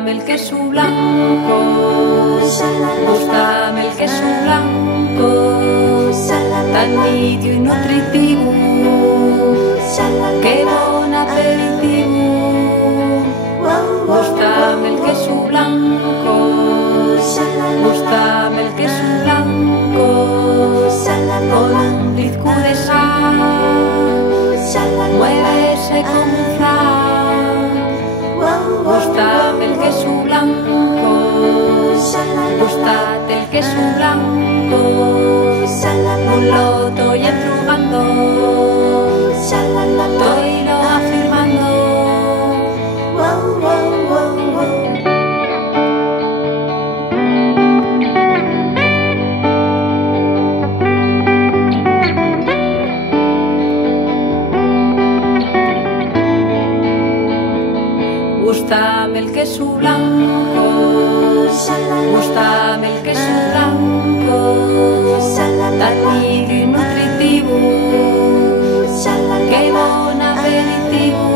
Gústame el queso blanco, gústame el queso blanco, tan nítido y nutritivo, qué bon aperitivo. Gústame el queso blanco, gústame el queso blanco, con un pizco de sal, muévese como un flan. Gústame el queso blanco, gústate el queso blanco, non lo estoy estrugando, estoy lo afirmando. Gústame el queso blanco, gústame el queso blanco, tan nítido y nutritivo, qué bon aperitivo.